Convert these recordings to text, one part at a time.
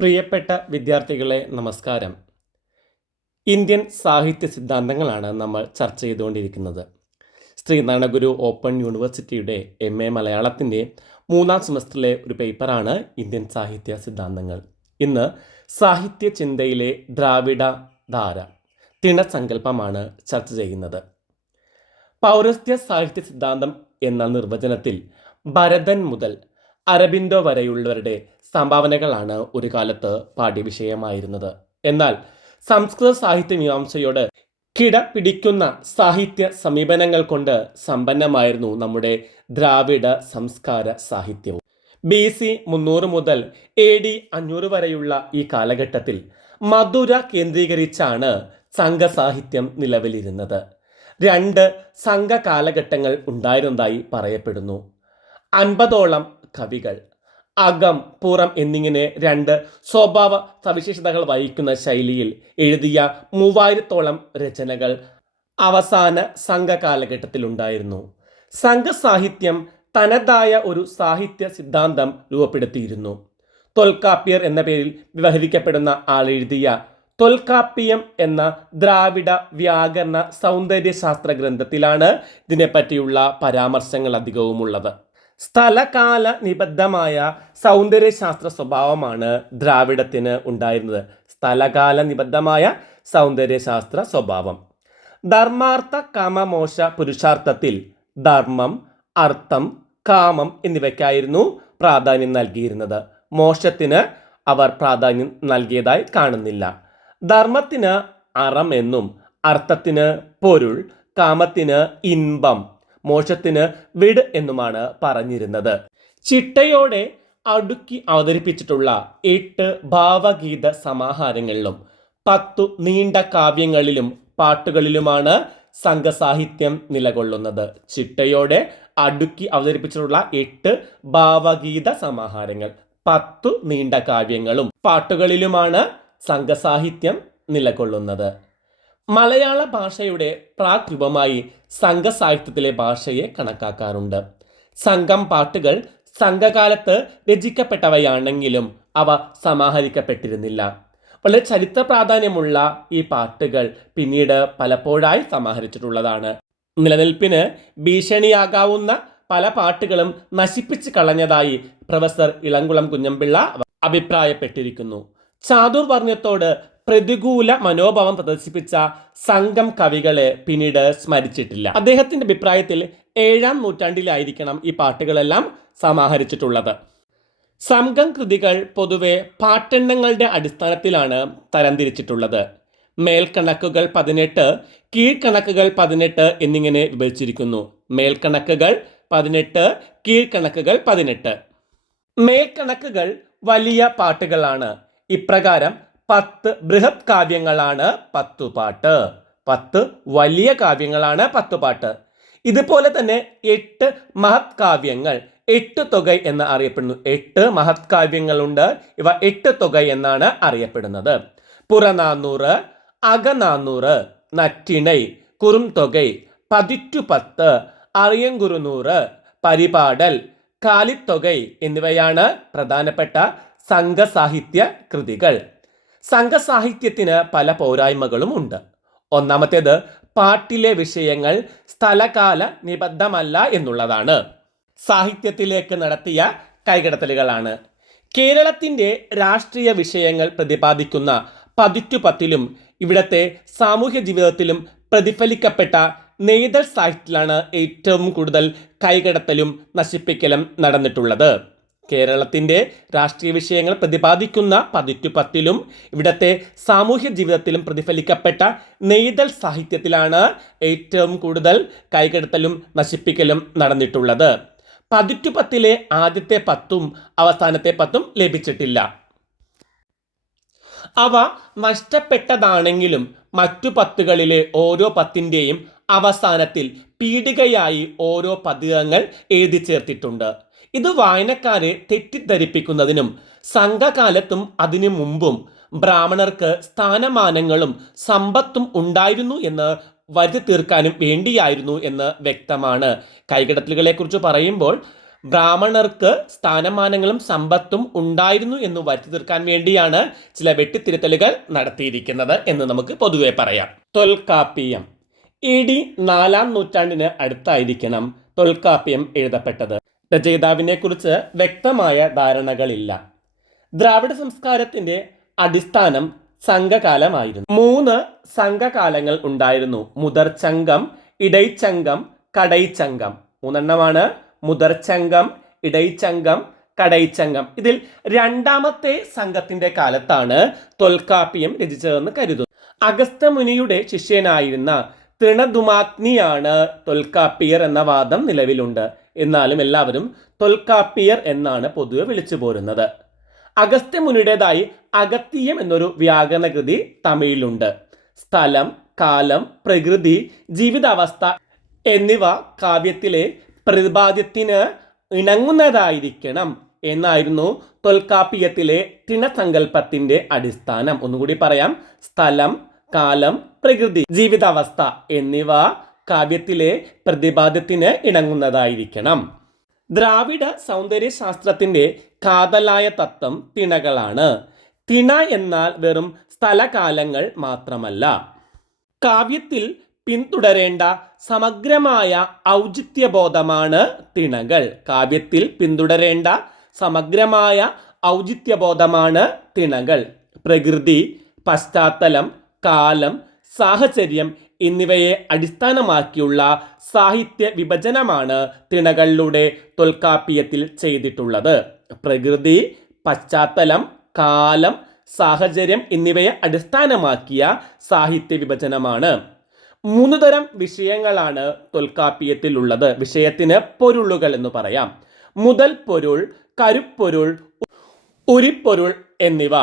പ്രിയപ്പെട്ട വിദ്യാർത്ഥികളെ നമസ്കാരം. ഇന്ത്യൻ സാഹിത്യ സിദ്ധാന്തങ്ങളാണ് നമ്മൾ ചർച്ച ചെയ്തുകൊണ്ടിരിക്കുന്നത്. ശ്രീനാരായണഗുരു ഓപ്പൺ യൂണിവേഴ്സിറ്റിയുടെ എം എ മലയാളത്തിന്റെ മൂന്നാം സെമസ്റ്ററിലെ ഒരു പേപ്പറാണ് ഇന്ത്യൻ സാഹിത്യ സിദ്ധാന്തങ്ങൾ. ഇന്ന് സാഹിത്യ ചിന്തയിലെ ദ്രാവിഡ ധാര തിണസങ്കല്പമാണ് ചർച്ച ചെയ്യുന്നത്. പൗരസ്ത്യ സാഹിത്യ സിദ്ധാന്തം എന്ന നിർവചനത്തിൽ ഭരതൻ മുതൽ അരബിന്ദോ വരെയുള്ളവരുടെ സംഭാവനകളാണ് ഒരു കാലത്ത് പാഠ്യവിഷയമായിരുന്നത്. എന്നാൽ സംസ്കൃത സാഹിത്യ മീമാംസയോട് കിട പിടിക്കുന്ന സാഹിത്യ സമീപനങ്ങൾ കൊണ്ട് സമ്പന്നമായിരുന്നു നമ്മുടെ ദ്രാവിഡ സംസ്കാര സാഹിത്യവും. ബി സി മുന്നൂറ് മുതൽ എ ഡി അഞ്ഞൂറ് വരെയുള്ള ഈ കാലഘട്ടത്തിൽ മധുര കേന്ദ്രീകരിച്ചാണ് സംഘസാഹിത്യം നിലവിലിരുന്നത്. രണ്ട് സംഘ കാലഘട്ടങ്ങൾ ഉണ്ടായിരുന്നതായി പറയപ്പെടുന്നു. അൻപതോളം കവികൾ അകം പുറം എന്നിങ്ങനെ രണ്ട് സ്വഭാവ സവിശേഷതകൾ വഹിക്കുന്ന ശൈലിയിൽ എഴുതിയ മൂവായിരത്തോളം രചനകൾ അവസാന സംഘ കാലഘട്ടത്തിലുണ്ടായിരുന്നു സംഘസാഹിത്യം തനതായ ഒരു സാഹിത്യ സിദ്ധാന്തം രൂപപ്പെടുത്തിയിരുന്നു. തൊൽക്കാപ്പിയർ എന്ന പേരിൽ വ്യവഹരിക്കപ്പെടുന്ന ആൾ എഴുതിയ തൊൽക്കാപ്പിയം എന്ന ദ്രാവിഡ വ്യാകരണ സൗന്ദര്യശാസ്ത്ര ഗ്രന്ഥത്തിലാണ് ഇതിനെപ്പറ്റിയുള്ള പരാമർശങ്ങൾ അധികവുമുള്ളത്. സ്ഥലകാല നിബദ്ധമായ സൗന്ദര്യശാസ്ത്ര സ്വഭാവമാണ് ദ്രാവിഡത്തിന് ഉണ്ടായിരുന്നത്. സ്ഥലകാല നിബദ്ധമായ സൗന്ദര്യശാസ്ത്ര സ്വഭാവം. ധർമാർത്ഥ കാമമോശ പുരുഷാർത്ഥത്തിൽ ധർമ്മം അർത്ഥം കാമം എന്നിവയ്ക്കായിരുന്നു പ്രാധാന്യം നൽകിയിരുന്നത്. മോശത്തിന് അവർ പ്രാധാന്യം നൽകിയതായി കാണുന്നില്ല. ധർമ്മത്തിന് അറം എന്നും അർത്ഥത്തിന് പൊരുൾ കാമത്തിന് ഇൻപം മോശത്തിന് വിട് എന്നുമാണ് പറഞ്ഞിരുന്നത്. ചിട്ടയോടെ അടുക്കി അവതരിപ്പിച്ചിട്ടുള്ള എട്ട് ഭാവഗീത സമാഹാരങ്ങളിലും പത്തു നീണ്ട കാവ്യങ്ങളിലും പാട്ടുകളിലുമാണ് സംഘസാഹിത്യം നിലകൊള്ളുന്നത്. ചിട്ടയോടെ അടുക്കി അവതരിപ്പിച്ചിട്ടുള്ള എട്ട് ഭാവഗീത സമാഹാരങ്ങൾ പത്തു നീണ്ട കാവ്യങ്ങളും പാട്ടുകളിലുമാണ് സംഘസാഹിത്യം നിലകൊള്ളുന്നത്. മലയാള ഭാഷയുടെ പ്രാക് രൂപമായി സംഘസാഹിത്യത്തിലെ ഭാഷയെ കണക്കാക്കാറുണ്ട്. സംഘം പാട്ടുകൾ സംഘകാലത്ത് രചിക്കപ്പെട്ടവയാണെങ്കിലും അവ സമാഹരിക്കപ്പെട്ടിരുന്നില്ല. വളരെ ചരിത്ര പ്രാധാന്യമുള്ള ഈ പാട്ടുകൾ പിന്നീട് പലപ്പോഴായി സമാഹരിച്ചിട്ടുള്ളതാണ്. നിലനിൽപ്പിന് ഭീഷണിയാകാവുന്ന പല പാട്ടുകളും നശിപ്പിച്ചു കളഞ്ഞതായി പ്രൊഫസർ ഇളങ്കുളം കുഞ്ഞമ്പിള്ള അഭിപ്രായപ്പെട്ടിരിക്കുന്നു. ചാതുർവർണയത്തോട് പ്രതികൂല മനോഭാവം പ്രദർശിപ്പിച്ച സംഘം കവികളെ പിന്നീട് സ്മരിച്ചിട്ടില്ല. അദ്ദേഹത്തിന്റെ അഭിപ്രായത്തിൽ ഏഴാം നൂറ്റാണ്ടിലായിരിക്കണം ഈ പാട്ടുകളെല്ലാം സമാഹരിച്ചിട്ടുള്ളത്. സംഘം കൃതികൾ പൊതുവെ പാട്ടെണ്ണങ്ങളുടെ അടിസ്ഥാനത്തിലാണ് തരംതിരിച്ചിട്ടുള്ളത്. മേൽക്കണക്കുകൾ പതിനെട്ട് കീഴ്ക്കണക്കുകൾ പതിനെട്ട് എന്നിങ്ങനെ വിഭജിച്ചിരിക്കുന്നു. മേൽക്കണക്കുകൾ പതിനെട്ട് കീഴ്ക്കണക്കുകൾ പതിനെട്ട്. മേൽക്കണക്കുകൾ വലിയ പാട്ടുകളാണ്. ഇപ്രകാരം പത്ത് ബൃഹത് കാവ്യങ്ങളാണ് പത്തുപാട്ട് പത്ത് വലിയ കാവ്യങ്ങളാണ് പത്തുപാട്ട് ഇതുപോലെ തന്നെ എട്ട് മഹത് കാവ്യങ്ങൾ എട്ട് തുക എന്ന് അറിയപ്പെടുന്നു. എട്ട് മഹത് കാവ്യങ്ങളുണ്ട്. ഇവ എട്ട് തുക എന്നാണ് അറിയപ്പെടുന്നത്. പുറനാന്നൂറ് അകനാന്നൂറ് നറ്റിണൈ കുറുംതൊകൈ പതിറ്റു പത്ത് അറിയങ്കുറുനൂറ് പരിപാടൽ കാലിത്തൊകൈ എന്നിവയാണ് പ്രധാനപ്പെട്ട സംഘസാഹിത്യ കൃതികൾ. സംഘസാഹിത്യത്തിന് പല പോരായ്മകളും ഉണ്ട്. ഒന്നാമത്തേത് പാട്ടിലെ വിഷയങ്ങൾ സ്ഥലകാല നിബദ്ധമല്ല എന്നുള്ളതാണ്. സാഹിത്യത്തിലേക്ക് നടത്തിയ കൈകടത്തലുകളാണ്. കേരളത്തിന്റെ രാഷ്ട്രീയ വിഷയങ്ങൾ പ്രതിപാദിക്കുന്ന പതിറ്റു പത്തിലും ഇവിടത്തെ സാമൂഹ്യ ജീവിതത്തിലും പ്രതിഫലിക്കപ്പെട്ട നെയ്തൽ സാഹിത്യത്തിലാണ് ഏറ്റവും കൂടുതൽ കൈകടത്തലും നശിപ്പിക്കലും നടന്നിട്ടുള്ളത്. കേരളത്തിന്റെ രാഷ്ട്രീയ വിഷയങ്ങൾ പ്രതിപാദിക്കുന്ന പതിറ്റു പത്തിലും ഇവിടത്തെ സാമൂഹ്യ ജീവിതത്തിലും പ്രതിഫലിക്കപ്പെട്ട നെയ്തൽ സാഹിത്യത്തിലാണ് ഏറ്റവും കൂടുതൽ കൈകടത്തലും നശിപ്പിക്കലും നടന്നിട്ടുള്ളത്. പതിറ്റു പത്തിലെ ആദ്യത്തെ പത്തും അവസാനത്തെ പത്തും ലഭിച്ചിട്ടില്ല. അവ നഷ്ടപ്പെട്ടതാണെങ്കിലും മറ്റു പത്തുകളിലെ ഓരോ പത്തിന്റെയും അവസാനത്തിൽ പീടികയായി ഓരോ പതികങ്ങൾ എഴുതി ചേർത്തിട്ടുണ്ട്. ഇത് വായനക്കാരെ തെറ്റിദ്ധരിപ്പിക്കുന്നതിനും സംഘകാലത്തും അതിനു മുമ്പും ബ്രാഹ്മണർക്ക് സ്ഥാനമാനങ്ങളും സമ്പത്തും ഉണ്ടായിരുന്നു എന്ന് വരുത്തി തീർക്കാനും വേണ്ടിയായിരുന്നു എന്ന് വ്യക്തമാണ്. കൈകടത്തലുകളെ കുറിച്ച് പറയുമ്പോൾ ബ്രാഹ്മണർക്ക് സ്ഥാനമാനങ്ങളും സമ്പത്തും ഉണ്ടായിരുന്നു എന്ന് വരുത്തി തീർക്കാൻ വേണ്ടിയാണ് ചില വെട്ടിത്തിരുത്തലുകൾ നടത്തിയിരിക്കുന്നത് എന്ന് നമുക്ക് പൊതുവെ പറയാം. തൊൽക്കാപ്പിയം. ഇ ഡി നാലാം നൂറ്റാണ്ടിന് അടുത്തായിരിക്കണം തൊൽക്കാപ്പിയം എഴുതപ്പെട്ടത്. രചയിതാവിനെ കുറിച്ച് വ്യക്തമായ ധാരണകളില്ല. ദ്രാവിഡ സംസ്കാരത്തിന്റെ അടിസ്ഥാനം സംഘകാലമായിരുന്നു. മൂന്ന് സംഘകാലങ്ങൾ ഉണ്ടായിരുന്നു. മുതർച്ചംഗം ഇടൈച്ചംഗം കടൈച്ചംഗം മൂന്നെണ്ണമാണ്. മുതർച്ചംഗം ഇടൈച്ചംഗം കടൈച്ചംഗം ഇതിൽ രണ്ടാമത്തെ സംഘത്തിന്റെ കാലത്താണ് തൊൽക്കാപ്പിയം രചിച്ചതെന്ന് കരുതുന്നു. അഗസ്തമുനിയുടെ ശിഷ്യനായിരുന്ന തൃണദുമാഗ്നിയാണ് തൊൽക്കാപ്പിയർ എന്ന വാദം നിലവിലുണ്ട്. എന്നാലും എല്ലാവരും തൊൽക്കാപ്പിയർ എന്നാണ് പൊതുവെ വിളിച്ചു പോരുന്നത്. അഗസ്ത്യമുനിയുടേതായി അഗത്തിയം എന്നൊരു വ്യാകരണകൃതി തമിഴിലുണ്ട്. സ്ഥലം കാലം പ്രകൃതി ജീവിതാവസ്ഥ എന്നിവ കാവ്യത്തിലെ പ്രതിപാദ്യത്തിന് ഇണങ്ങുന്നതായിരിക്കണം എന്നായിരുന്നു തൊൽക്കാപ്പിയത്തിലെ തിണസങ്കല്പത്തിന്റെ അടിസ്ഥാനം. ഒന്നുകൂടി പറയാം. സ്ഥലം കാലം പ്രകൃതി ജീവിതാവസ്ഥ എന്നിവ കാവ്യത്തിലെ പ്രതിപാദ്യത്തിന് ഇണങ്ങുന്നതായിരിക്കണം. ദ്രാവിഡ സൗന്ദര്യശാസ്ത്രത്തിന്റെ കാതലായ തത്വം തിണകളാണ്. തിണ എന്നാൽ വെറും സ്ഥലകാലങ്ങൾ മാത്രമല്ല. കാവ്യത്തിൽ പിന്തുടരേണ്ട സമഗ്രമായ ഔചിത്യബോധമാണ് തിണകൾ. കാവ്യത്തിൽ പിന്തുടരേണ്ട സമഗ്രമായ ഔചിത്യബോധമാണ് തിണകൾ. പ്രകൃതി പശ്ചാത്തലം കാലം സാഹചര്യം എന്നിവയെ അടിസ്ഥാനമാക്കിയുള്ള സാഹിത്യ വിഭജനമാണ് തിണകളിലൂടെ തൊൽക്കാപ്പിയത്തിൽ ചെയ്തിട്ടുള്ളത്. പ്രകൃതി പശ്ചാത്തലം കാലം സാഹചര്യം എന്നിവയെ അടിസ്ഥാനമാക്കിയ സാഹിത്യ വിഭജനമാണ്. മൂന്ന് തരം വിഷയങ്ങളാണ് തൊൽക്കാപ്പിയത്തിലുള്ളത്. വിഷയത്തിന് പൊരുളുകൾ എന്ന് പറയാം. മുതൽ പൊരുൾ കരുപ്പൊരുൾ ഉരിപ്പൊരുൾ എന്നിവ.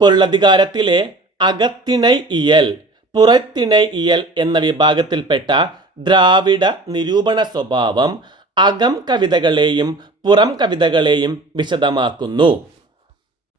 പൊരുളധികാരത്തിലെ അകത്തിണൈ ഇയൽ പുറത്തിണൈ ഇയൽ എന്ന വിഭാഗത്തിൽപ്പെട്ട ദ്രാവിഡ നിരൂപണ സ്വഭാവം അകം കവിതകളെയും പുറം കവിതകളെയും വിശദമാക്കുന്നു.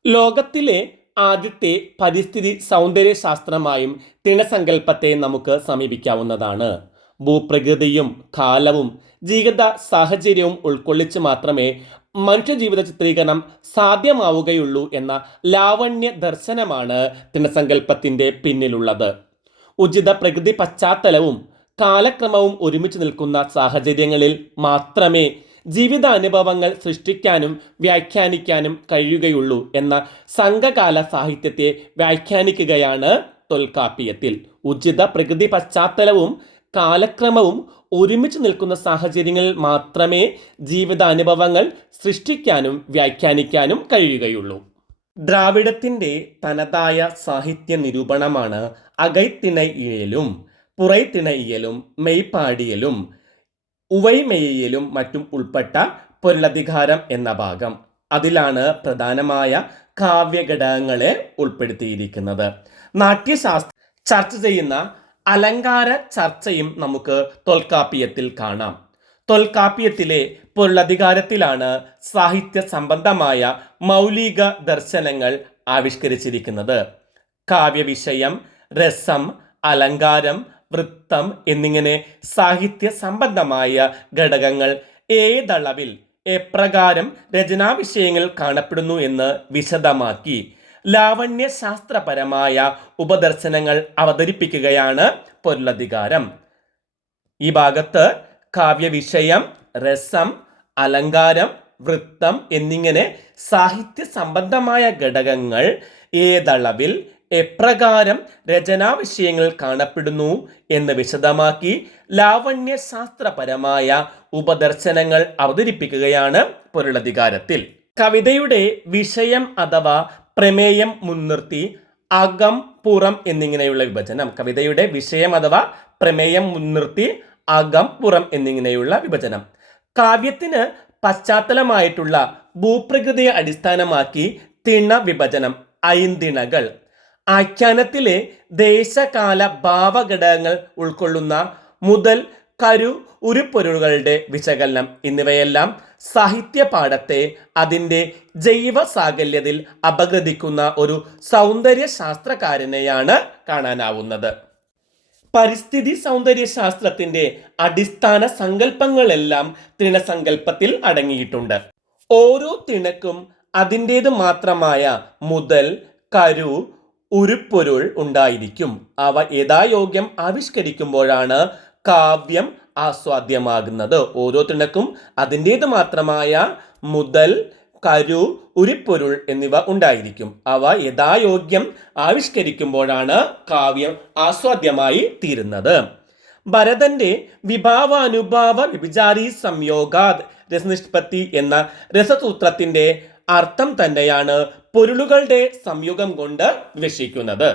ലോകത്തിലെ ആദ്യത്തെ പരിസ്ഥിതി സൗന്ദര്യശാസ്ത്രമായും തിണസങ്കല്പത്തെ നമുക്ക് സമീപിക്കാവുന്നതാണ്. ഭൂപ്രകൃതിയും കാലവും ജീവിത സാഹചര്യവും ഉൾക്കൊള്ളിച്ച് മാത്രമേ മനുഷ്യജീവിത ചിത്രീകരണം സാധ്യമാവുകയുള്ളൂ എന്ന ലാവണ്യ ദർശനമാണ് തിണസങ്കല്പത്തിന്റെ പിന്നിലുള്ളത്. ഉചിത പ്രകൃതി പശ്ചാത്തലവും കാലക്രമവും ഒരുമിച്ച് നിൽക്കുന്ന സാഹചര്യങ്ങളിൽ മാത്രമേ ജീവിതാനുഭവങ്ങൾ സൃഷ്ടിക്കാനും വ്യാഖ്യാനിക്കാനും കഴിയുകയുള്ളൂ എന്ന സംഘകാല സാഹിത്യത്തെ വ്യാഖ്യാനിക്കുകയാണ് തൊൽക്കാപ്പിയത്തിൽ. ഉചിത പ്രകൃതി പശ്ചാത്തലവും കാലക്രമവും ഒരുമിച്ച് നിൽക്കുന്ന സാഹചര്യങ്ങളിൽ മാത്രമേ ജീവിതാനുഭവങ്ങൾ സൃഷ്ടിക്കാനും വ്യാഖ്യാനിക്കാനും കഴിയുകയുള്ളൂ. ദ്രാവിഡത്തിന്റെ തനതായ സാഹിത്യ നിരൂപണമാണ് അകൈത്തിണയിലും പുറൈത്തിണയിലും മെയ്പാടിയലും ഉവൈമെയ്യലും മറ്റും ഉൾപ്പെട്ട പൊരുളധികാരം എന്ന ഭാഗം. അതിലാണ് പ്രധാനമായ കാവ്യഘടകങ്ങളെ ഉൾപ്പെടുത്തിയിരിക്കുന്നത്. നാട്യശാസ്ത്ര ചർച്ച ചെയ്യുന്ന അലങ്കാര ചർച്ചയും നമുക്ക് തൊൽക്കാപ്പിയത്തിൽ കാണാം. തൊൽക്കാപ്പിയത്തിലെ പൊരുളധികാരത്തിലാണ് സാഹിത്യ സംബന്ധമായ മൗലിക ദർശനങ്ങൾ ആവിഷ്കരിച്ചിരിക്കുന്നത്. കാവ്യവിഷയം രസം അലങ്കാരം വൃത്തം എന്നിങ്ങനെ സാഹിത്യ സംബന്ധമായ ഘടകങ്ങൾ ഏതളവിൽ എപ്രകാരം രചനാവിഷയങ്ങൾ കാണപ്പെടുന്നു എന്ന് വിശദമാക്കി ലാവണ്യശാസ്ത്രപരമായ ഉപദർശനങ്ങൾ അവതരിപ്പിക്കുകയാണ് പൊരുളധികാരം. ഈ ഭാഗത്ത് കാവ്യവിഷയം രസം അലങ്കാരം വൃത്തം എന്നിങ്ങനെ സാഹിത്യ സംബന്ധമായ ഘടകങ്ങൾ ഏതളവിൽ എപ്രകാരം രചനാവിഷയങ്ങൾ കാണപ്പെടുന്നു എന്ന് വിശദമാക്കി ലാവണ്യശാസ്ത്രപരമായ ഉപദർശനങ്ങൾ അവതരിപ്പിക്കുകയാണ് പൊരുളധികാരത്തിൽ. കവിതയുടെ വിഷയം അഥവാ പ്രമേയം മുൻനിർത്തി അകം പുറം എന്നിങ്ങനെയുള്ള വിഭജനം. കവിതയുടെ വിഷയം അഥവാ പ്രമേയം മുൻനിർത്തി അകം പുറം എന്നിങ്ങനെയുള്ള വിഭജനം. കാവ്യത്തിന് പശ്ചാത്തലമായിട്ടുള്ള ഭൂപ്രകൃതിയെ അടിസ്ഥാനമാക്കി തിണ വിഭജനം ഐന്തിണകൾ. ആഖ്യാനത്തിലെ ദേശകാല ഭാവഘടകങ്ങൾ ഉൾക്കൊള്ളുന്ന മുതൽ കരു ഉരുപ്പൊരുളുകളുടെ വിശകലനം എന്നിവയെല്ലാം സാഹിത്യ പാഠത്തെ അതിന്റെ ജൈവ സാകല്യത്തിൽ അപഗ്രഥിക്കുന്ന ഒരു സൗന്ദര്യ ശാസ്ത്രകാരനെയാണ് കാണാനാവുന്നത്. പരിസ്ഥിതി സൗന്ദര്യ ശാസ്ത്രത്തിന്റെ അടിസ്ഥാന സങ്കല്പങ്ങളെല്ലാം തൃണസങ്കല്പത്തിൽ അടങ്ങിയിട്ടുണ്ട്. ഓരോ തിണക്കും അതിന്റേത് മാത്രമായ മുതൽ കരു ഉരുപ്പൊരുൾ ഉണ്ടായിരിക്കും. അവ യഥായോഗ്യം ആവിഷ്കരിക്കുമ്പോഴാണ് കാവ്യം ആസ്വാദ്യമാകുന്നത്. ഓരോ തിണക്കും അതിന്റേത് മാത്രമായ മുതൽ കരു ഉരുപ്പൊരുൾ എന്നിവ ഉണ്ടായിരിക്കും. അവ യഥായോഗ്യം ആവിഷ്കരിക്കുമ്പോഴാണ് കാവ്യം ആസ്വാദ്യമായി തീരുന്നത്. ഭരതന്റെ വിഭാവാനുഭാവ വിഭിചാരി സംയോഗാത് രസനിഷ്പത്തി എന്ന രസസൂത്രത്തിന്റെ അർത്ഥം തന്നെയാണ് പൊരുളുകളുടെ സംയുഗം കൊണ്ട് വിവക്ഷിക്കുന്നത്.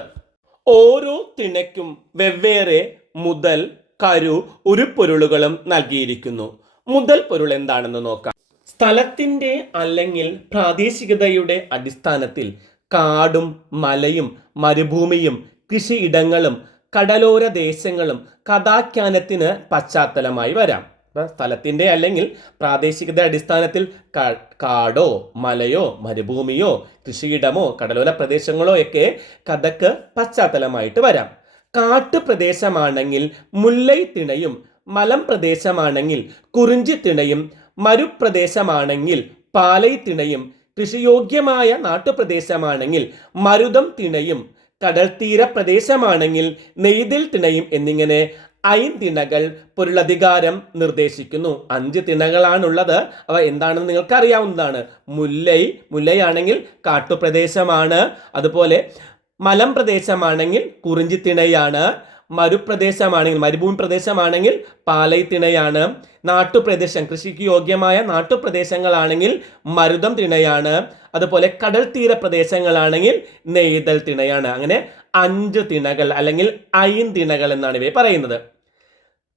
ഓരോ തിണയ്ക്കും വെവ്വേറെ മുതൽ കരു ഉരുപ്പൊരുളുകളും നൽകിയിരിക്കുന്നു. മുതൽ പൊരുൾ എന്താണെന്ന് നോക്കാം. സ്ഥലത്തിന്റെ അല്ലെങ്കിൽ പ്രാദേശികതയുടെ അടിസ്ഥാനത്തിൽ കാടും മലയും മരുഭൂമിയും കൃഷിയിടങ്ങളും കടലോര ദേശങ്ങളും കഥാഖ്യാനത്തിന് പശ്ചാത്തലമായി വരാം. സ്ഥലത്തിന്റെ അല്ലെങ്കിൽ പ്രാദേശികത അടിസ്ഥാനത്തിൽ കാടോ മലയോ മരുഭൂമിയോ കൃഷിയിടമോ കടലോര പ്രദേശങ്ങളോ ഒക്കെ കഥക്ക് പശ്ചാത്തലമായിട്ട് വരാം. കാട്ടുപ്രദേശമാണെങ്കിൽ മുല്ലൈ തിണയും മലം പ്രദേശമാണെങ്കിൽ കുറിഞ്ചി തിണയും മരുപ്രദേശമാണെങ്കിൽ പാലൈ തിണയും. കൃഷിയോഗ്യമായ നാട്ടുപ്രദേശമാണെങ്കിൽ മരുതം തിണയും. കടൽ പ്രദേശമാണെങ്കിൽ നെയ്തിൽ തിണയും എന്നിങ്ങനെ ഐന്തിണകൾ പൊരുളധികാരം നിർദ്ദേശിക്കുന്നു. അഞ്ച് തിണകളാണുള്ളത്. അവ എന്താണെന്ന് നിങ്ങൾക്ക് അറിയാവുന്നതാണ് മുല്ലൈ മുല്ലയാണെങ്കിൽ കാട്ടുപ്രദേശമാണ്. അതുപോലെ മലം പ്രദേശമാണെങ്കിൽ കുറിഞ്ചിത്തിണയാണ് മരുപ്രദേശമാണെങ്കിൽ മരുഭൂമി പ്രദേശമാണെങ്കിൽ പാലൈത്തിണയാണ്. നാട്ടുപ്രദേശം കൃഷിക്ക് യോഗ്യമായ നാട്ടുപ്രദേശങ്ങളാണെങ്കിൽ മരുതം തിണയാണ്. അതുപോലെ കടൽ തീര പ്രദേശങ്ങളാണെങ്കിൽ നെയ്തൽ തിണയാണ്. അങ്ങനെ അഞ്ച് തിണകൾ അല്ലെങ്കിൽ ഐന്തിണകൾ എന്നാണ് ഇവയെ പറയുന്നത്.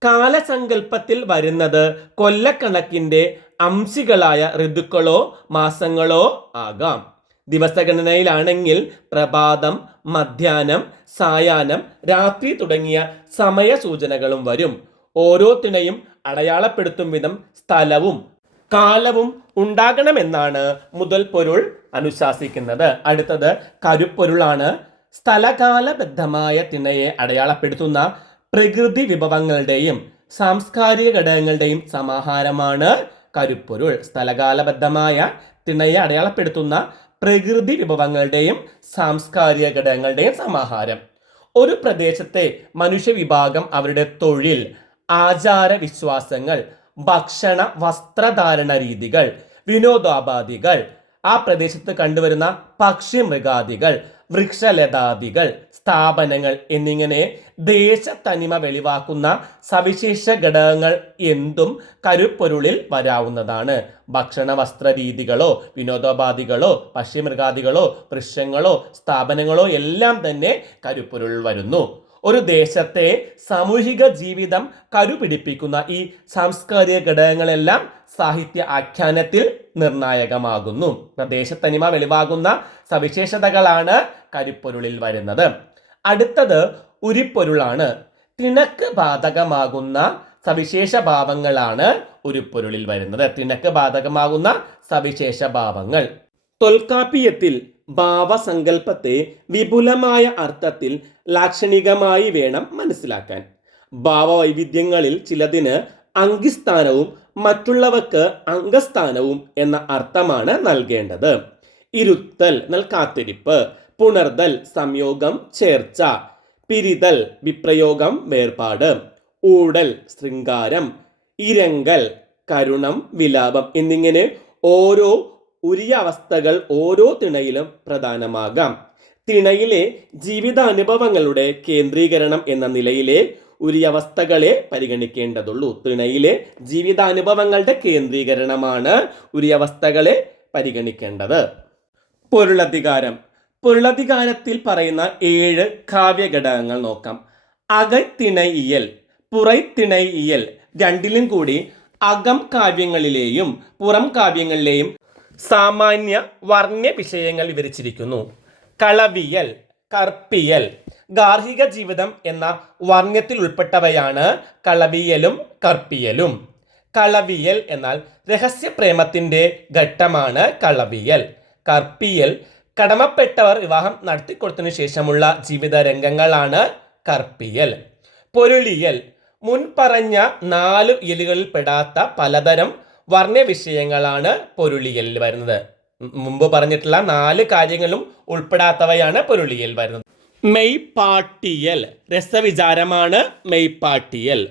കാലസങ്കല്പത്തിൽ വരുന്നത് കൊല്ലക്കണക്കിന്റെ അംശികളായ ഋതുക്കളോ മാസങ്ങളോ ആകാം. ദിവസഗണനയിലാണെങ്കിൽ പ്രഭാതം മധ്യാനം സായാഹ്നം രാത്രി തുടങ്ങിയ സമയ സൂചനകളും വരും. ഓരോ തിണയും അടയാളപ്പെടുത്തും വിധം സ്ഥലവും കാലവും ഉണ്ടാകണമെന്നാണ് മുതൽ പൊരുൾ അനുശാസിക്കുന്നത്. അടുത്തത് കരുപ്പൊരുളാണ്. സ്ഥലകാലബദ്ധമായ തിണയെ അടയാളപ്പെടുത്തുന്ന പ്രകൃതി വിഭവങ്ങളുടെയും സാംസ്കാരിക ഘടകങ്ങളുടെയും സമാഹാരമാണ് കരുപ്പൊരുൾ. സ്ഥലകാലബദ്ധമായ തിണയെ അടയാളപ്പെടുത്തുന്ന പ്രകൃതി വിഭവങ്ങളുടെയും സാംസ്കാരിക ഘടകങ്ങളുടെയും സമാഹാരം. ഒരു പ്രദേശത്തെ മനുഷ്യവിഭാഗം അവരുടെ തൊഴിൽ ആചാര വിശ്വാസങ്ങൾ ഭക്ഷണ വസ്ത്രധാരണ രീതികൾ വിനോദോപാധികൾ ആ പ്രദേശത്ത് കണ്ടുവരുന്ന പക്ഷി മൃഗാദികൾ വൃക്ഷലതാദികൾ സ്ഥാപനങ്ങൾ എന്നിങ്ങനെ ദേശത്തനിമ വെളിവാക്കുന്ന സവിശേഷ ഘടകങ്ങൾ എന്തും കരുപ്പൊരുളിൽ വരാവുന്നതാണ്. ഭക്ഷണ വസ്ത്ര രീതികളോ വിനോദോപാധികളോ പക്ഷിമൃഗാദികളോ വൃക്ഷങ്ങളോ സ്ഥാപനങ്ങളോ എല്ലാം തന്നെ കരുപ്പൊരുളിൽ വരുന്നു. ഒരു ദേശത്തെ സാമൂഹിക ജീവിതം കരുപിടിപ്പിക്കുന്ന ഈ സാംസ്കാരിക ഘടകങ്ങളെല്ലാം സാഹിത്യ ആഖ്യാനത്തിൽ നിർണായകമാകുന്നു. പ്രദേശത്തനിമ വെളിവാകുന്ന സവിശേഷതകളാണ് കരിപ്പൊരുളിൽ വരുന്നത്. അടുത്തത് ഉരുപ്പൊരുളാണ്. തിണക്ക് ബാധകമാകുന്ന സവിശേഷ ഭാവങ്ങളാണ് ഉരുപ്പൊരുളിൽ വരുന്നത്. തിണക്ക് ബാധകമാകുന്ന സവിശേഷ ഭാവങ്ങൾ. തൊൽക്കാപ്പിയത്തിൽ ഭാവസങ്കല്പത്തെ വിപുലമായ അർത്ഥത്തിൽ ലാക്ഷണികമായി വേണം മനസ്സിലാക്കാൻ. ഭാവവൈവിധ്യങ്ങളിൽ ചിലതിന് അങ്കിസ്ഥാനവും മറ്റുള്ളവർക്ക് അംഗസ്ഥാനവും എന്ന അർത്ഥമാണ് നൽകേണ്ടത്. ഇരുത്തൽ എന്നാൽ കാത്തിരിപ്പ്. പുണർതൽ സംയോഗം ചേർച്ച. പിരിതൽ വിപ്രയോഗം വേർപാട്. ഊടൽ ശൃംഗാരം. ഇരങ്കൽ കരുണം വിലാപം എന്നിങ്ങനെ ഓരോ ഉരിയ അവസ്ഥകൾ ഓരോ തിണയിലും പ്രധാനമാകാം. തിണയിലെ ജീവിതാനുഭവങ്ങളുടെ കേന്ദ്രീകരണം എന്ന നിലയിലെ ഉരിയവസ്ഥകളെ പരിഗണിക്കേണ്ടതുള്ളൂ. തൃണയിലെ ജീവിതാനുഭവങ്ങളുടെ കേന്ദ്രീകരണമാണ് ഒരു ഉരിയവസ്ഥകളെ പരിഗണിക്കേണ്ടത്. പൊരുളധികാരം. പൊരുളധികാരത്തിൽ പറയുന്ന ഏഴ് കാവ്യഘടകങ്ങൾ നോക്കാം. അകത്തിണയിയൽ പുറത്തിണയിയൽ രണ്ടിലും കൂടി അകം കാവ്യങ്ങളിലെയും പുറം കാവ്യങ്ങളിലെയും സാമാന്യ വർണ്യ വിഷയങ്ങൾ വിവരിച്ചിരിക്കുന്നു. കളവിയൽ കർപ്പിയൽ ഗാർഹിക ജീവിതം എന്ന വർണത്തിൽ ഉൾപ്പെട്ടവയാണ് കളവിയലും കർപ്പിയലും. കളവിയൽ എന്നാൽ രഹസ്യ പ്രേമത്തിന്റെ ഘട്ടമാണ് കളവിയൽ. കർപ്പിയൽ കടമപ്പെട്ടവർ വിവാഹം നടത്തിക്കൊടുത്തതിനു ശേഷമുള്ള ജീവിത രംഗങ്ങളാണ് കർപ്പിയൽ. പൊരുളിയൽ മുൻപറഞ്ഞ നാലു ഇലുകളിൽ പെടാത്ത പലതരം വർണവിഷയങ്ങളാണ് പൊരുളിയലിൽ വരുന്നത്. മുമ്പ് പറഞ്ഞിട്ടുള്ള നാല് കാര്യങ്ങളും ഉൾപ്പെടാത്തവയാണ് പൊരുളിയൽ വരുന്നത്. മെയ്പാട്ടിയൽ രസവിചാരമാണ് മെയ്പാട്ടിയൽ.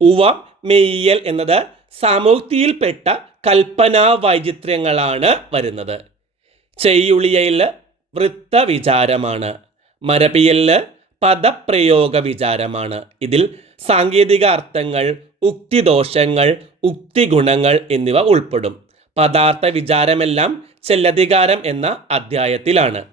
ഉവ മെയ്യൽ എന്നത് സാമൂഹ്യയിൽപ്പെട്ട കൽപ്പനാ വൈചിത്ര്യങ്ങളാണ് വരുന്നത്. ചെയ്യുളിയൽ വൃത്തവിചാരമാണ്. മരപിയൽ പദപ്രയോഗ വിചാരമാണ് ഇതിൽ സാങ്കേതിക അർത്ഥങ്ങൾ ഉക്തിദോഷങ്ങൾ ഉക്തിഗുണങ്ങൾ എന്നിവ ഉൾപ്പെടും. പദാർത്ഥ വിചാരമെല്ലാം ചെല്ലധികാരം എന്ന അധ്യായത്തിലാണ്.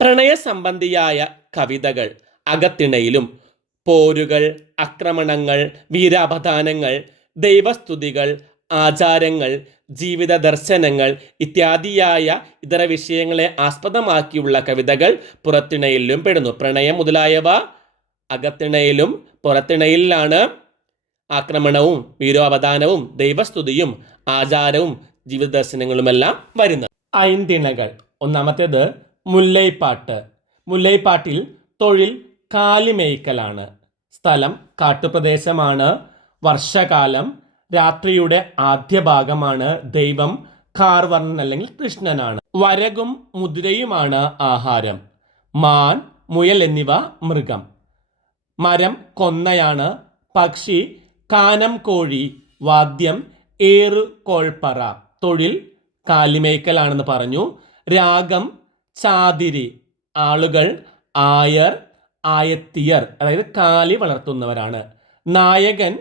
പ്രണയ സംബന്ധിയായ കവിതകൾ അകത്തിണയിലും പോരുകൾ ആക്രമണങ്ങൾ വീരാപദാനങ്ങൾ ദൈവസ്തുതികൾ ആചാരങ്ങൾ ജീവിത ദർശനങ്ങൾ ഇത്യാദിയായ ഇതര വിഷയങ്ങളെ ആസ്പദമാക്കിയുള്ള കവിതകൾ പുറത്തിണയിലും പെടുന്നു. പ്രണയം മുതലായവ അകത്തിണയിലും പുറത്തിണയിലാണ്. ആക്രമണവും വീരോപദാനവും ദൈവസ്തുതിയും ആചാരവും ജീവിത ദർശനങ്ങളുമെല്ലാം വരുന്നത്. ഐന്തിണകൾ. ഒന്നാമത്തേത് മുല്ലൈപ്പാട്ട്. മുല്ലൈപ്പാട്ടിൽ തൊഴിൽ കാലിമേയ്ക്കലാണ്. സ്ഥലം കാട്ടുപ്രദേശമാണ്. വർഷകാലം രാത്രിയുടെ ആദ്യ ഭാഗമാണ് ദൈവം കാർവർണൻ അല്ലെങ്കിൽ കൃഷ്ണനാണ്. വരകും മുതിരയുമാണ് ആഹാരം. മാൻ മുയൽ എന്നിവ മൃഗം. മരം കൊന്നയാണ്. പക്ഷി കാനം കോഴി വാദ്യം ഏറു കോൾപ്പറ തൊഴിൽ കാലിമേക്കലാണെന്ന് പറഞ്ഞു. രാഗം ചാതിരി ആളുകൾ ആയർ ആയത്തിയർ അതായത് കാലി വളർത്തുന്നവരാണ്. നായകൻ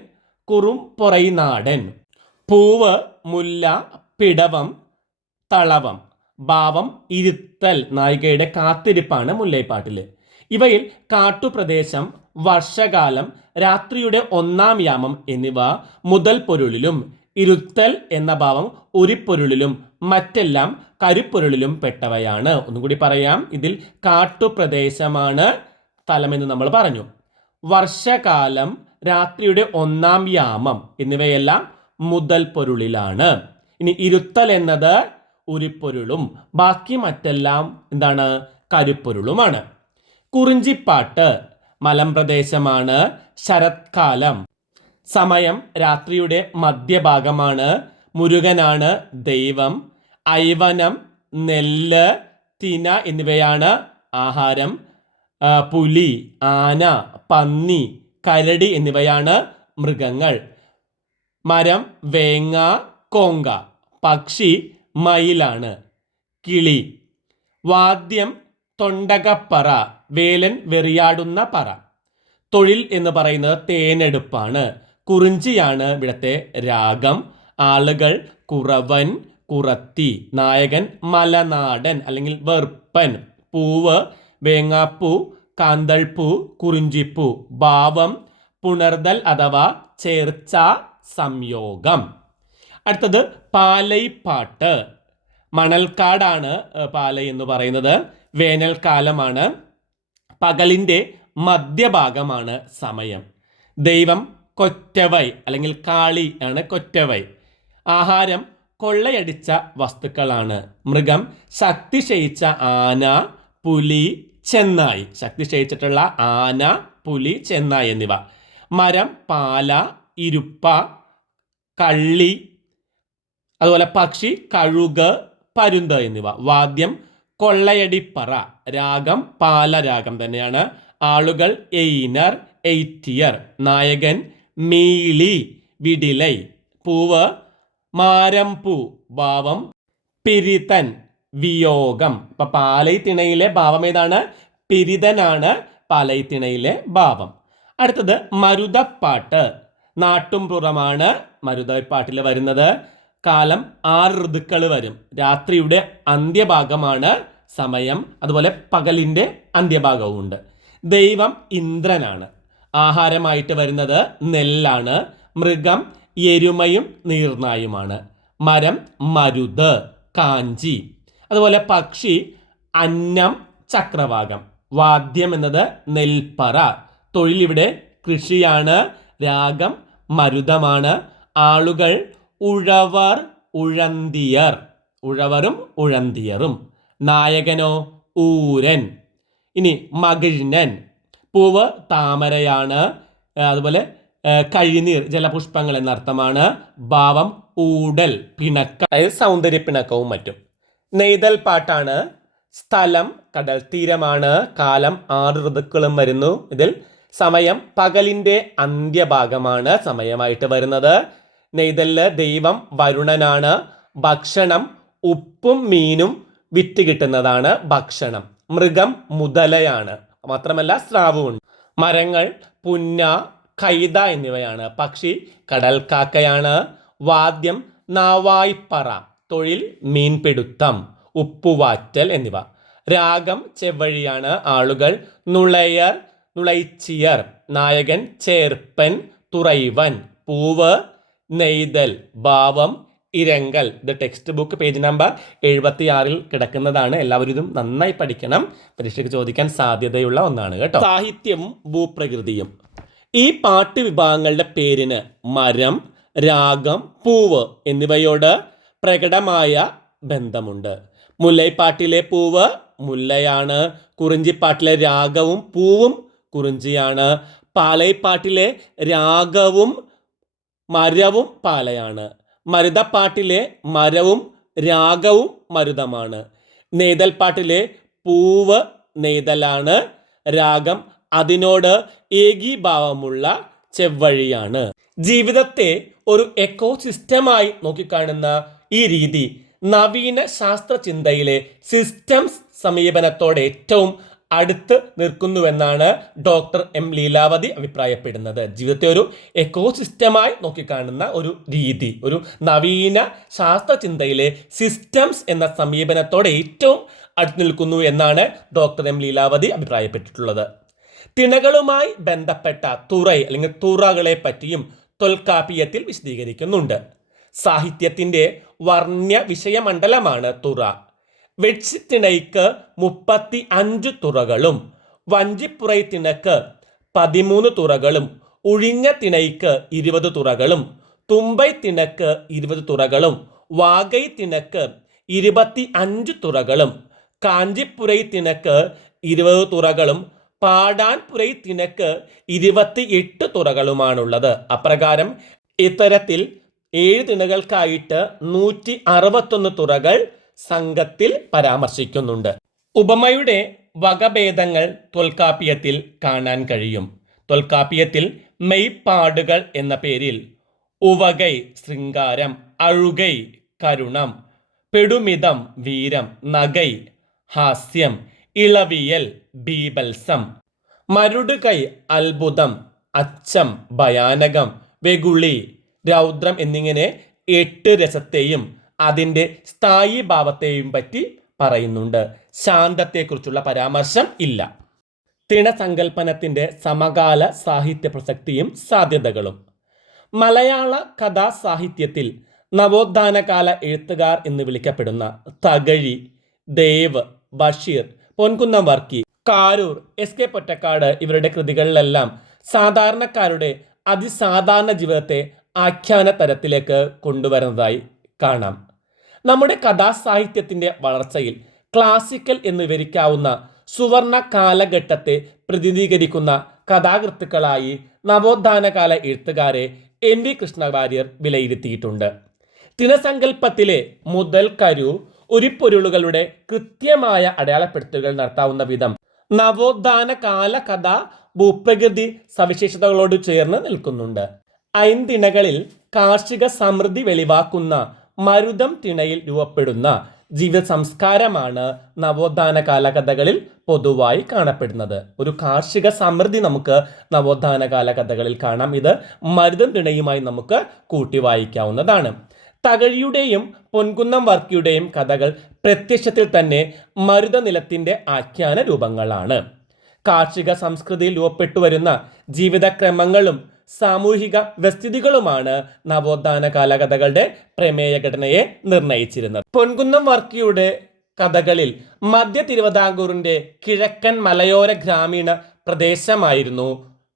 കുറുംപൊറൈനാടൻ പൂവ് മുല്ല പിടവം തളവം. ഭാവം ഇരുത്തൽ നായികയുടെ കാത്തിരിപ്പാണ് മുല്ലൈപ്പാട്ടിൽ ഇവയിൽ കാട്ടുപ്രദേശം വർഷകാലം രാത്രിയുടെ ഒന്നാം യാമം എന്നിവ മുതൽ പൊരുളിലും ഇരുത്തൽ എന്ന ഭാവം ഉരിപ്പൊരുളിലും മറ്റെല്ലാം കരുപ്പൊരുളിലും പെട്ടവയാണ്. ഒന്നും കൂടി പറയാം. ഇതിൽ കാട്ടുപ്രദേശമാണ് സ്ഥലമെന്ന് നമ്മൾ പറഞ്ഞു. വർഷകാലം രാത്രിയുടെ ഒന്നാം യാമം എന്നിവയെല്ലാം മുതൽ പൊരുളിലാണ് ഇനി ഇരുത്തൽ എന്നത് ഉരിപ്പൊരുളും ബാക്കി മറ്റെല്ലാം എന്താണ്? കരുപ്പൊരുളുമാണ്. കുറിഞ്ചിപ്പാട്ട് മലമ്പ്രദേശമാണ് ശരത്കാലം. സമയം രാത്രിയുടെ മധ്യഭാഗമാണ്. മുരുകനാണ് ദൈവം. ഐവനം നെല്ല് തിന എന്നിവയാണ് ആഹാരം. പുലി ആന പന്നി കരടി എന്നിവയാണ് മൃഗങ്ങൾ. മരം വേങ്ങ കോങ്ക. പക്ഷി മയിലാണ്. കിളി വാദ്യം തൊണ്ടകപ്പറ വേലൻ വെറിയാടുന്ന പറ. തൊഴിൽ എന്ന് പറയുന്നത് തേനെടുപ്പാണ്. കുറിഞ്ചിയാണ് ഇവിടുത്തെ രാഗം. ആളുകൾ കുറവൻ കുറത്തി നായകൻ മലനാടൻ അല്ലെങ്കിൽ വെർപ്പൻ പൂവ് വേങ്ങാപ്പൂ കാന്തൾപ്പൂ കുറിഞ്ചിപ്പൂ ഭാവം പുണർതൽ അഥവാ ചേർച്ച സംയോഗം. അടുത്തത് പാലൈപ്പാട്ട്. മണൽക്കാടാണ് പാലൈ എന്ന് പറയുന്നത്. വേനൽക്കാലമാണ്. പകലിന്റെ മധ്യഭാഗമാണ് സമയം. ദൈവം കൊറ്റവൈ അല്ലെങ്കിൽ കാളി ആണ് കൊറ്റവൈ. ആഹാരം കൊള്ളയടിച്ച വസ്തുക്കളാണ്. മൃഗം ശക്തി ക്ഷയിച്ച ആന പുലി ചെന്നായി. ശക്തി ക്ഷയിച്ചിട്ടുള്ള ആന പുലി ചെന്നായി എന്നിവ. മരം പാല ഇരുപ്പ കള്ളി അതുപോലെ പക്ഷി കഴുക് പരുന്ത് എന്നിവ. വാദ്യം കൊള്ളയടിപ്പറ. രാഗം പാലരാഗം തന്നെയാണ്. ആളുകൾ എയ്നർ എയ്റ്റിയർ നായകൻ മീളി വിടിലൈ പൂവ് മാരംപൂ ഭാവം പിരിതൻ വിയോഗം. ഇപ്പൊ പാലൈത്തിണയിലെ ഭാവം ഏതാണ്? പിരിതനാണ് പാലൈത്തിണയിലെ ഭാവം. അടുത്തത് മരുതപ്പാട്ട്. നാട്ടുംപുറമാണ് മരുതപ്പാട്ടിൽ വരുന്നത്. കാലം ആറ് ഋതുക്കൾ വരും. രാത്രിയുടെ അന്ത്യഭാഗമാണ് സമയം. അതുപോലെ പകലിന്റെ അന്ത്യഭാഗവും ഉണ്ട് ദൈവം ഇന്ദ്രനാണ്. ആഹാരമായിട്ട് വരുന്നത് നെല്ലാണ്. മൃഗം എരുമയും നീർനായുമാണ്. മരം മരുത് കാഞ്ചി. അതുപോലെ പക്ഷി അന്നം ചക്രവാകം. വാദ്യം എന്നത് നെൽപ്പറ. തൊഴിലിവിടെ കൃഷിയാണ്. രാഗം മരുതമാണ്. ആളുകൾ ഉഴവർ ഉഴന്തിയർ. ഉഴവറും ഉഴന്തിയറും. നായകനോ ഊരൻ. ഇനി മകിഴ്നൻ. പൂവ് താമരയാണ്. അതുപോലെ കഴിനീർ ജലപുഷ്പങ്ങൾ എന്ന അർത്ഥമാണ്. ഭാവം ഊടൽ പിണക്കം. സൗന്ദര്യ പിണക്കവും മറ്റും. നെയ്തൽ പാട്ടാണ്. സ്ഥലം കടൽ തീരമാണ്. കാലം ആറ് ഋതുക്കളും വരുന്നു. ഇതിൽ സമയം പകലിന്റെ അന്ത്യഭാഗമാണ് സമയമായിട്ട് വരുന്നത്. നെയ്തലിൽ ദൈവം വരുണനാണ്. ഭക്ഷണം ഉപ്പും മീനും വിറ്റ് കിട്ടുന്നതാണ് ഭക്ഷണം. മൃഗം മുതലയാണ്. മാത്രമല്ല സ്രാവുണ്ട് മരങ്ങൾ പുന്ന കൈത എന്നിവയാണ്. പക്ഷി കടൽക്കാക്കയാണ്. വാദ്യം നാവായിപ്പറ തൊഴിൽ മീൻപിടുത്തം ഉപ്പുവാറ്റൽ എന്നിവ. രാഗം ചെവ്വഴിയാണ് ആളുകൾ നുളയർ നുളൈച്ചിയർ നായകൻ ചേർപ്പൻ തുറൈവൻ പൂവ് നെയ്തൽ ഭാവം ഇരങ്കൽ ഇത് ടെക്സ്റ്റ് ബുക്ക് പേജ് നമ്പർ എഴുപത്തി ആറിൽ കിടക്കുന്നതാണ്. എല്ലാവരും ഇതും നന്നായി പഠിക്കണം. പരീക്ഷയ്ക്ക് ചോദിക്കാൻ സാധ്യതയുള്ള ഒന്നാണ് കേട്ടോ. സാഹിത്യവും ഭൂപ്രകൃതിയും. ഈ പാട്ട് വിഭാഗങ്ങളുടെ പേരിന് മരം രാഗം പൂവ് എന്നിവയോട് പ്രകടമായ ബന്ധമുണ്ട്. മുല്ലൈപ്പാട്ടിലെ പൂവ് മുല്ലയാണ് കുറിഞ്ചിപ്പാട്ടിലെ രാഗവും പൂവും കുറിഞ്ചിയാണ് പാലൈപ്പാട്ടിലെ രാഗവും മരവും പാലയാണ്. മരുതപ്പാട്ടിലെ മരവും രാഗവും മരുതമാണ്. നെയ്തൽപ്പാട്ടിലെ പൂവ് നെയ്തലാണ് രാഗം അതിനോട് ഏകീഭാവമുള്ള ചെവ്വഴിയാണ്. ജീവിതത്തെ ഒരു എക്കോ സിസ്റ്റമായി നോക്കിക്കാണുന്ന ഈ രീതി നവീന ശാസ്ത്ര ചിന്തയിലെ സിസ്റ്റംസ് സമീപനത്തോടെ ഏറ്റവും അടുത്ത് നിൽക്കുന്നുവെന്നാണ് ഡോക്ടർ എം ലീലാവതി അഭിപ്രായപ്പെടുന്നത്. ജീവിതത്തെ ഒരു എക്കോസിസ്റ്റമായി നോക്കിക്കാണുന്ന ഒരു രീതി ഒരു നവീന ശാസ്ത്രചിന്തയിലെ സിസ്റ്റംസ് എന്ന സമീപനത്തോടെ ഏറ്റവും അടുത്ത് നിൽക്കുന്നു എന്നാണ് ഡോക്ടർ എം ലീലാവതി അഭിപ്രായപ്പെട്ടിട്ടുള്ളത്. തിണകളുമായി ബന്ധപ്പെട്ട തുറൈ അല്ലെങ്കിൽ തുറകളെ പറ്റിയും തൊൽക്കാപ്പിയത്തിൽ വിശദീകരിക്കുന്നുണ്ട്. സാഹിത്യത്തിന്റെ വർണ്യ വിഷയമണ്ഡലമാണ് തുറ. വെഡ്സിത്തിണയ്ക്ക് മുപ്പത്തി അഞ്ച് തുറകളും വഞ്ചിപ്പുറൈ തിണക്ക് പതിമൂന്ന് തുറകളും ഉഴിഞ്ഞ തിണയ്ക്ക് ഇരുപത് തുറകളും തുമ്പൈ തിണക്ക് ഇരുപത് തുറകളും വാഗൈ തിണക്ക് ഇരുപത്തി അഞ്ച് തുറകളും കാഞ്ചിപ്പുരൈ തിണക്ക് ഇരുപത് തുറകളും പാടാൻപുരൈ തിണക്ക് ഇരുപത്തി എട്ട് തുറകളുമാണുള്ളത്. അപ്രകാരം ഇത്തരത്തിൽ ഏഴ് തിണകൾക്കായിട്ട് നൂറ്റി അറുപത്തൊന്ന് തുറകൾ സംഘത്തിൽ പരാമർശിക്കുന്നുണ്ട്. ഉപമയുടെ വകഭേദങ്ങൾ തൊൽക്കാപ്പിയത്തിൽ കാണാൻ കഴിയും. തൊൽക്കാപ്പിയത്തിൽ മെയ്പ്പാടുകൾ എന്ന പേരിൽ ഉവകൈ ശൃംഗാരം അഴുകൈ കരുണം പെടുമിതം വീരം നഗൈ ഹാസ്യം ഇളവിയൽ ബീബൽസം മരുടുകൈ അത്ഭുതം അച്ചം ഭയാനകം വെകുളി രൗദ്രം എന്നിങ്ങനെ എട്ട് രസത്തെയും അതിന്റെ സ്ഥായി ഭാവത്തെയും പറ്റി പറയുന്നുണ്ട്. ശാന്തത്തെക്കുറിച്ചുള്ള പരാമർശം ഇല്ല. തിണസങ്കല്പനത്തിന്റെ സമകാല സാഹിത്യ പ്രസക്തിയും സാധ്യതകളും. മലയാള കഥാ സാഹിത്യത്തിൽ നവോത്ഥാനകാല എഴുത്തുകാർ എന്ന് വിളിക്കപ്പെടുന്ന തകഴി ദേവ് ബഷീർ പൊൻകുന്നം വർക്കി കാരൂർ എസ് കെ പൊറ്റക്കാട് ഇവരുടെ കൃതികളിലെല്ലാം സാധാരണക്കാരുടെ അതിസാധാരണ ജീവിതത്തെ ആഖ്യാന തരത്തിലേക്ക് കൊണ്ടുവരുന്നതായി കാണാം. നമ്മുടെ കഥാസാഹിത്യത്തിന്റെ വളർച്ചയിൽ ക്ലാസിക്കൽ എന്ന് വിവരിക്കാവുന്ന സുവർണ കാലഘട്ടത്തെ പ്രതിനിധീകരിക്കുന്ന കഥാകൃത്തുക്കളായി നവോത്ഥാനകാല എഴുത്തുകാരെ എൻ വി കൃഷ്ണവാര്യർ വിലയിരുത്തിയിട്ടുണ്ട്. തിനസങ്കല്പത്തിലെ മുതൽ കരു ഉരിപ്പൊരുളുകളുടെ കൃത്യമായ അടയാളപ്പെടുത്തലുകൾ നടത്താവുന്ന വിധം നവോത്ഥാന കാല കഥ ഭൂപ്രകൃതി സവിശേഷതകളോട് ചേർന്ന് നിൽക്കുന്നുണ്ട്. ഐന്തിണകളിൽ കാർഷിക സമൃദ്ധി വെളിവാക്കുന്ന മരുതം തിണയിൽ രൂപപ്പെടുന്ന ജീവിത സംസ്കാരമാണ് നവോത്ഥാന കാലകഥകളിൽ പൊതുവായി കാണപ്പെടുന്നത്. ഒരു കാർഷിക സമൃദ്ധി നമുക്ക് നവോത്ഥാന കാലകഥകളിൽ കാണാം. ഇത് മരുതം തിണയുമായി നമുക്ക് കൂട്ടി വായിക്കാവുന്നതാണ് തകഴിയുടെയും പൊൻകുന്നം വർക്കിയുടെയും കഥകൾ പ്രത്യക്ഷത്തിൽ തന്നെ മരുതനിലത്തിന്റെ ആഖ്യാന രൂപങ്ങളാണ് കാർഷിക സംസ്കൃതിയിൽ രൂപപ്പെട്ടു വരുന്ന ജീവിതക്രമങ്ങളും സാമൂഹിക വ്യസ്ഥിതികളുമാണ് നവോത്ഥാന കാലകഥകളുടെ പ്രമേയ ഘടനയെ നിർണയിച്ചിരുന്നത്. പൊൻകുന്നം വർക്കിയുടെ കഥകളിൽ മധ്യ തിരുവിതാംകൂറിന്റെ കിഴക്കൻ മലയോര ഗ്രാമീണ പ്രദേശമായിരുന്നു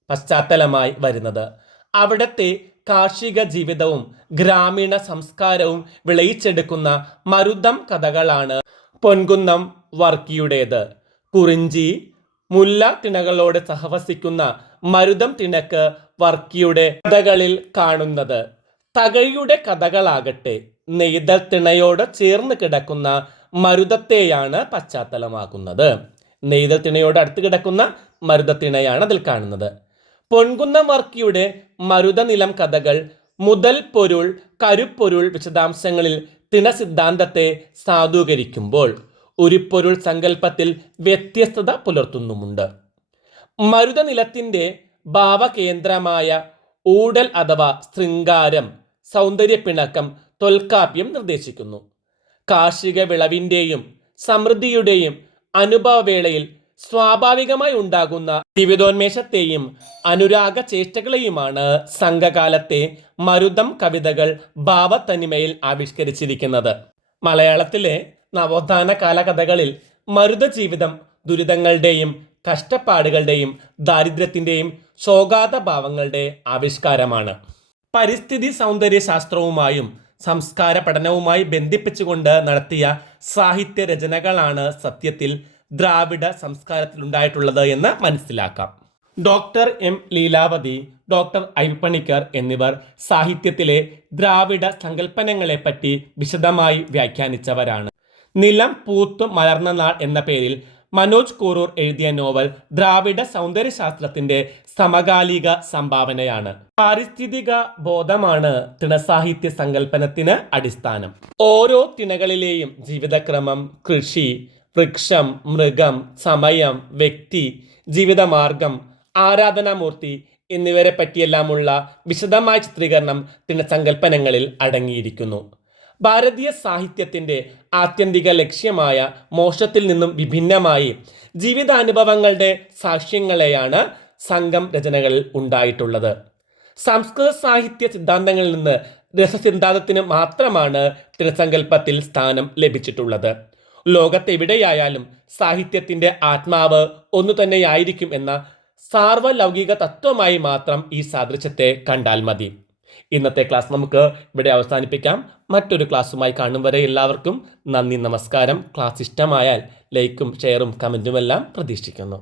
പശ്ചാത്തലമായി വരുന്നത്. അവിടത്തെ കാർഷിക ജീവിതവും ഗ്രാമീണ സംസ്കാരവും വിളയിച്ചെടുക്കുന്ന മരുദം കഥകളാണ് പൊൻകുന്നം വർക്കിയുടേത്. കുറിഞ്ചി മുല്ല തിണകളോട് സഹവസിക്കുന്ന മരുതം തിണക്ക് വർക്കിയുടെ കഥകളിൽ കാണുന്നത്. തകഴിയുടെ കഥകളാകട്ടെ നെയ്തൽ തിണയോട് ചേർന്ന് കിടക്കുന്ന മരുതത്തെയാണ് പശ്ചാത്തലമാക്കുന്നത്. നെയ്തൽ തിണയോട് അടുത്ത് കിടക്കുന്ന മരുതത്തിണയാണ് അതിൽ കാണുന്നത്. പൊൻകുന്നം വർക്കിയുടെ മരുതനിലം കഥകൾ മുതൽ പൊരുൾ കരുപ്പൊരുൾ വിശദാംശങ്ങളിൽ തിണ സിദ്ധാന്തത്തെ സാധൂകരിക്കുമ്പോൾ ഉരുപ്പൊരുൾ സങ്കല്പത്തിൽ വ്യത്യസ്തത പുലർത്തുന്നുമുണ്ട്. മരുതനിലത്തിന്റെ ഭാവകേന്ദ്രമായ ഊടൽ അഥവാ ശൃംഗാരം സൗന്ദര്യപ്പിണക്കം തൊൽക്കാപ്യം നിർദ്ദേശിക്കുന്നു. കാർഷിക വിളവിന്റെയും സമൃദ്ധിയുടെയും അനുഭവവേളയിൽ സ്വാഭാവികമായി ഉണ്ടാകുന്ന ജീവിതോന്മേഷത്തെയും അനുരാഗ ചേഷ്ടകളെയുമാണ് സംഘകാലത്തെ മരുതം കവിതകൾ ഭാവത്തനിമയിൽ ആവിഷ്കരിച്ചിരിക്കുന്നത്. മലയാളത്തിലെ നവോത്ഥാന കാലകഥകളിൽ മരുത ജീവിതം ദുരിതങ്ങളുടെയും കഷ്ടപ്പാടുകളുടെയും ദാരിദ്ര്യത്തിന്റെയും സ്വകാത ഭാവങ്ങളുടെ ആവിഷ്കാരമാണ്. പരിസ്ഥിതി സൗന്ദര്യ ശാസ്ത്രവുമായും സംസ്കാര പഠനവുമായി ബന്ധിപ്പിച്ചുകൊണ്ട് നടത്തിയ സാഹിത്യ രചനകളാണ് സത്യത്തിൽ ദ്രാവിഡ സംസ്കാരത്തിലുണ്ടായിട്ടുള്ളത് എന്ന് മനസ്സിലാക്കാം. Doctor M Leelavathi doctor Ayyappapanicker എന്നിവർ സാഹിത്യത്തിലെ ദ്രാവിഡ സങ്കല്പനങ്ങളെപ്പറ്റി വിശദമായി വ്യാഖ്യാനിച്ചവരാണ്. നിലം പൂത്തു മലർന്ന നാൾ എന്ന പേരിൽ മനോജ് കൂറൂർ എഴുതിയ നോവൽ ദ്രാവിഡ സൗന്ദര്യശാസ്ത്രത്തിന്റെ സമകാലിക സംഭാവനയാണ്. പാരിസ്ഥിതിക ബോധമാണ് തിണസാഹിത്യ സങ്കല്പനത്തിന് അടിസ്ഥാനം. ഓരോ തിണകളിലെയും ജീവിതക്രമം കൃഷി വൃക്ഷം മൃഗം സമയം വ്യക്തി ജീവിതമാർഗം ആരാധനാമൂർത്തി എന്നിവരെ പറ്റിയെല്ലാമുള്ള വിശദമായ ചിത്രീകരണം തിണസങ്കല്പനങ്ങളിൽ അടങ്ങിയിരിക്കുന്നു. ഭാരതീയ സാഹിത്യത്തിന്റെ ആത്യന്തിക ലക്ഷ്യമായ മോക്ഷത്തിൽ നിന്നും വിഭിന്നമായി ജീവിതാനുഭവങ്ങളുടെ സാക്ഷ്യങ്ങളെയാണ് സംഘം രചനകളിൽ ഉണ്ടായിട്ടുള്ളത്. സംസ്കൃത സാഹിത്യ സിദ്ധാന്തങ്ങളിൽ നിന്ന് രസസിദ്ധാന്തത്തിന് മാത്രമാണ് തിരസങ്കല്പത്തിൽ സ്ഥാനം ലഭിച്ചിട്ടുള്ളത്. ലോകത്തെവിടെയായാലും സാഹിത്യത്തിന്റെ ആത്മാവ് ഒന്നു തന്നെയായിരിക്കും എന്ന സാർവലൗകിക തത്വമായി മാത്രം ഈ സാദൃശ്യത്തെ കണ്ടാൽ മതി. ഇന്നത്തെ ക്ലാസ് നമുക്ക് ഇവിടെ അവസാനിപ്പിക്കാം. മറ്റൊരു ക്ലാസ്സുമായി കാണും വരെ എല്ലാവർക്കും നന്ദി നമസ്കാരം. ക്ലാസ് ഇഷ്ടമായാൽ ലൈക്കും ഷെയറും കമന്റുമെല്ലാം പ്രതീക്ഷിക്കുന്നു.